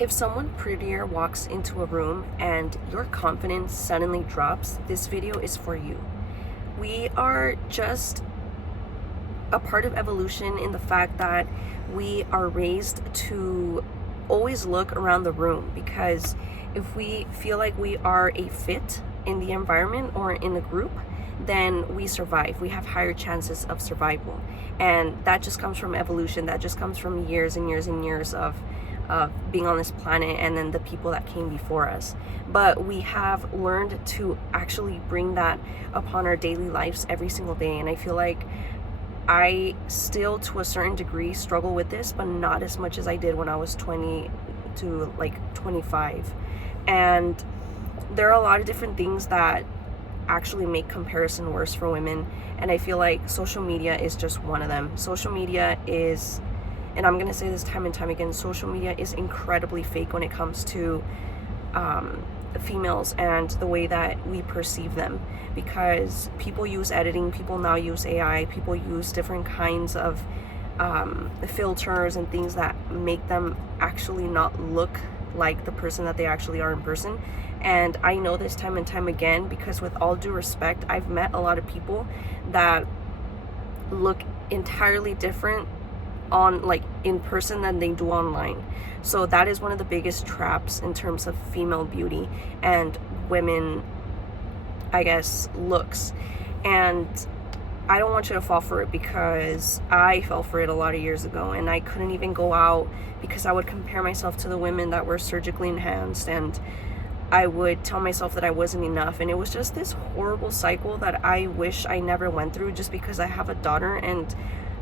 If someone prettier walks into a room and your confidence suddenly drops, this video is for you. We are just a part of evolution in the fact that we are raised to always look around the room, because if we feel like we are a fit in the environment or in a group, then we survive. We have higher chances of survival. And that just comes from evolution. That just comes from years and years and years of being on this planet, and then the people that came before us. But we have learned to actually bring that upon our daily lives every single day. And I feel like I still, to a certain degree, struggle with this, but not as much as I did when I was 20 to like 25. And there are a lot of different things that actually make comparison worse for women, and I feel like social media is just one of them. Social media is, and I'm gonna say this time and time again, social media is incredibly fake when it comes to females and the way that we perceive them, because people use editing, people now use AI, people use different kinds of filters and things that make them actually not look like the person that they actually are in person. And I know this time and time again, because with all due respect, I've met a lot of people that look entirely different on, like, in person than they do online. So that is one of the biggest traps in terms of female beauty and women, I guess, looks. And I don't want you to fall for it, because I fell for it a lot of years ago, and I couldn't even go out because I would compare myself to the women that were surgically enhanced, and I would tell myself that I wasn't enough. And it was just this horrible cycle that I wish I never went through, just because I have a daughter and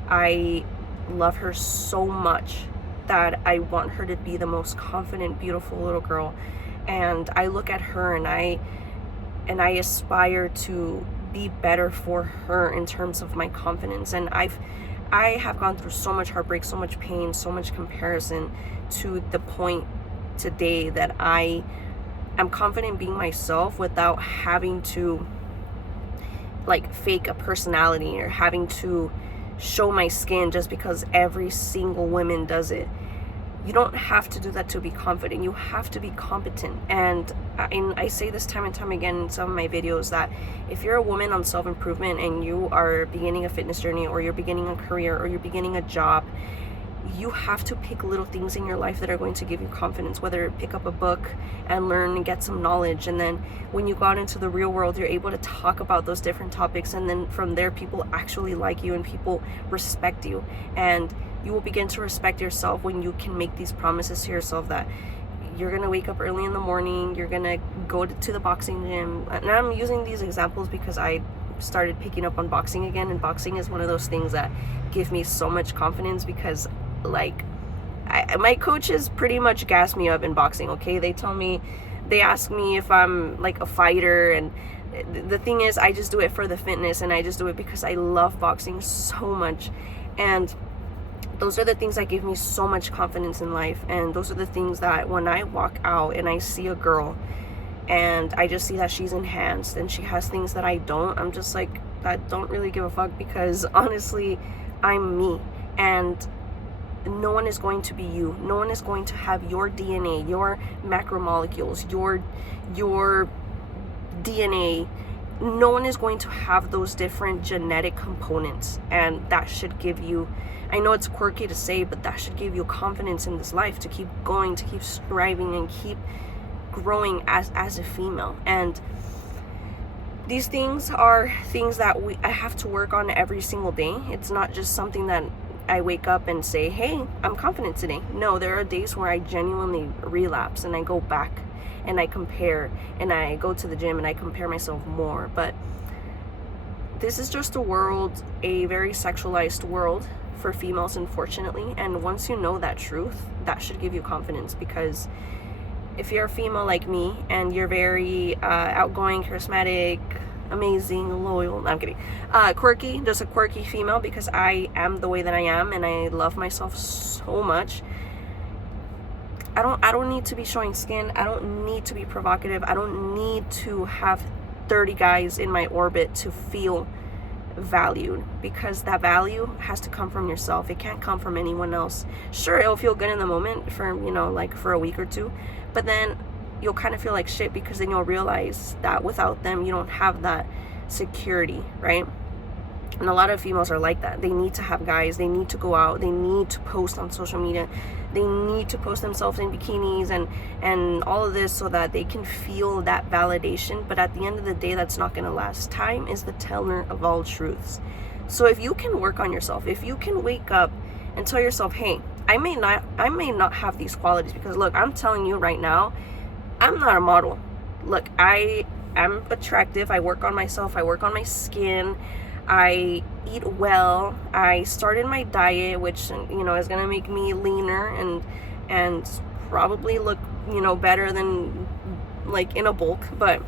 I love her so much that I want her to be the most confident, beautiful little girl. And I look at her and I aspire to be better for her in terms of my confidence. And I have gone through so much heartbreak, so much pain, so much comparison, to the point today that I am confident being myself without having to like fake a personality or having to show my skin just because every single woman does it. You don't have to do that to be confident. You have to be competent. And I say this time and time again in some of my videos, that if you're a woman on self-improvement and you are beginning a fitness journey, or you're beginning a career, or you're beginning a job, you have to pick little things in your life that are going to give you confidence, whether pick up a book and learn and get some knowledge, and then when you go out into the real world, you're able to talk about those different topics, and then from there people actually like you and people respect you. And you will begin to respect yourself when you can make these promises to yourself that you're gonna wake up early in the morning, you're gonna go to the boxing gym. And I'm using these examples because I started picking up on boxing again, and boxing is one of those things that give me so much confidence, because like my coaches pretty much gas me up in boxing. Okay, they ask me if I'm like a fighter, and the thing is, I just do it for the fitness, and I just do it because I love boxing so much. And those are the things that give me so much confidence in life. And those are the things that when I walk out and I see a girl and I just see that she's enhanced and she has things that I don't, I'm just like, I don't really give a fuck, because honestly, I'm me. And no one is going to be you. No one is going to have your DNA, your macromolecules, your DNA. No one is going to have those different genetic components. And that should give you, I know it's quirky to say, but that should give you confidence in this life to keep going, to keep striving, and keep growing as a female. And these things are things that I have to work on every single day. It's not just something that I wake up and say, hey, I'm confident today. No, there are days where I genuinely relapse, and I go back and I compare, and I go to the gym and I compare myself more. But this is just a world, a very sexualized world for females, unfortunately. And once you know that truth, that should give you confidence, because if you're a female like me and you're very outgoing, charismatic, amazing, loyal, no, I'm kidding, quirky, just a quirky female, because I am the way that I am and I love myself so much, I don't need to be showing skin. I don't need to be provocative. I don't need to have 30 guys in my orbit to feel valued, because that value has to come from yourself. It can't come from anyone else. Sure, it'll feel good in the moment for, like for a week or two, but then you'll kind of feel like shit, because then you'll realize that without them, you don't have that security, right? And a lot of females are like that. They need to have guys. They need to go out. They need to post on social media. They need to post themselves in bikinis and all of this so that they can feel that validation. But at the end of the day, that's not going to last. Time is the teller of all truths. So if you can work on yourself, if you can wake up and tell yourself, hey, I may not have these qualities, because look, I'm telling you right now, I'm not a model. Look, I am attractive. I work on myself. I work on my skin. I eat well. I started my diet, which is going to make me leaner and probably look better than like in a bulk. But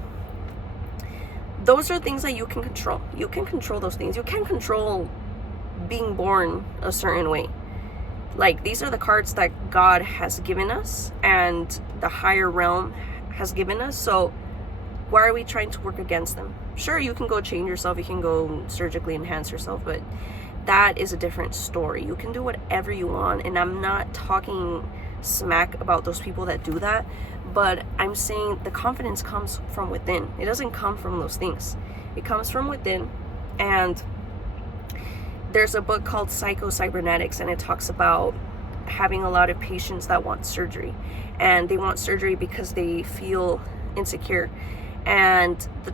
those are things that you can control. You can control those things. You can't control being born a certain way. Like, these are the cards that God has given us and the higher realm has given us. So why are we trying to work against them? Sure, you can go change yourself, you can go surgically enhance yourself, but that is a different story. You can do whatever you want, and I'm not talking smack about those people that do that, but I'm saying the confidence comes from within. It doesn't come from those things. It comes from within. And there's a book called Psycho-Cybernetics, and it talks about having a lot of patients that want surgery, and they want surgery because they feel insecure. And the